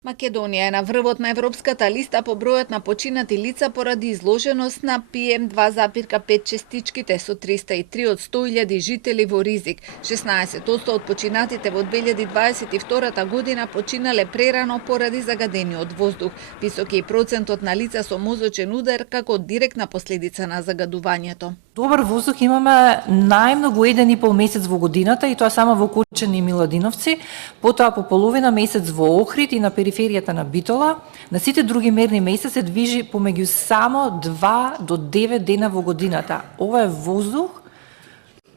Македонија е на врвот на европската листа по бројот на починати лица поради изложеност на PM2,5 честичките со 303 од 100.000 жители во ризик. 16% од починатите во 2022 година починале прерано поради загадениот воздух. Висок е и процентот на лица со мозочен удар како директна последица на загадувањето. Добар воздух имаме најмногу 1,5 месец во годината и тоа само во Кучани и Миладиновци, потоа по половина месец во Охрид и на периферијата на Битола. На сите други мерни месеци се движи помеѓу само 2 до 9 дена во годината. Ова е воздух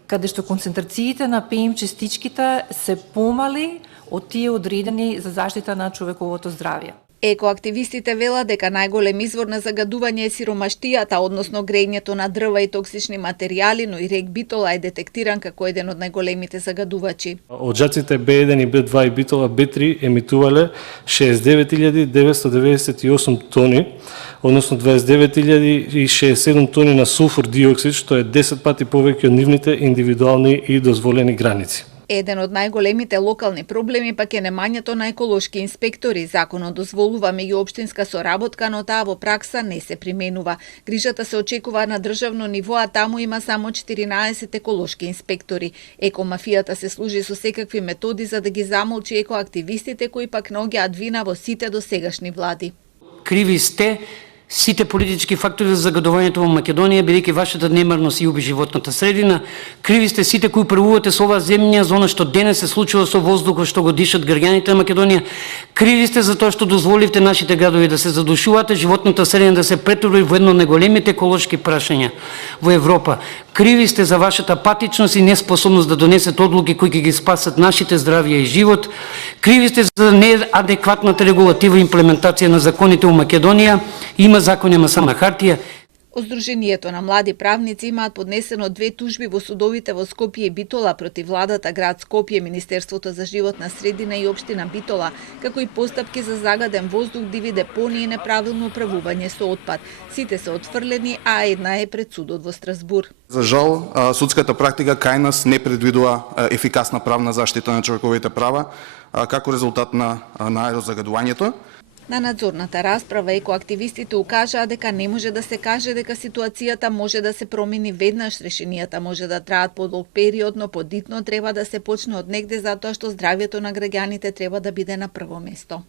каде што концентрациите на ПМ частичките се помали од тие одредени за заштита на човековото здравје. Екоактивистите велат дека најголем извор на загадување е сиромаштијата, односно грејењето на дрва и токсични материјали, но и рек Битола е детектиран како еден од најголемите загадувачи. Оджаците Б1 и Б2 и Битола Б3 емитувале 69.998 тони, односно 29.067 тони на сулфур диоксид, што е 10 пати повеќе од нивните индивидуални и дозволени граници. Еден од најголемите локални проблеми пак е немањето на еколошки инспектори. Законот дозволува меѓуопштинска соработка, но таа во пракса не се применува. Грижата се очекува на државно ниво, а таму има само 14 еколошки инспектори. Екомафијата се служи со секакви методи за да ги замолчи екоактивистите кои пак наоѓаат вина во сите досегашни влади. Криви сте сите политички фактори за загадувањето во Македонија, бидејќи вашата немарност и уби животната средина. Криви сте сите кои управувате со оваа земја за она што денес се случува со воздухот што го дишат граѓаните на Македонија. Криви сте за тоа што дозволивте нашите градови да се задушуваат, животната средина да се претвори во едно од најголемите еколошки прашања во Европа. Криви сте за вашата апатичност и неспособност да донесете одлуки кои ќе ги спасат нашите здравје и живот. Криви сте за неадекватната регулатива и имплементација на законите во Македонија. Има закони, ама само на хартија. Од на млади правници имаат поднесено 2 тужби во судовите во Скопје и Битола против владата град Скопје, Министерството за животна средина и општина Битола, како и постапки за загаден воздух, диви депонии и неправилно управување со отпад. Сите се отфрлени, а една е пред судот во Страсбур. За жал, судската практика кај нас не предвидува ефикасна правна заштита на човековите права како резултат на аерозагадувањето. На надзорната расправа екоактивистите укажаа дека не може да се каже дека ситуацијата може да се промени веднаш, решенијата може да траат подолг период, но подитно треба да се почне од негде затоа што здравјето на граѓаните треба да биде на прво место.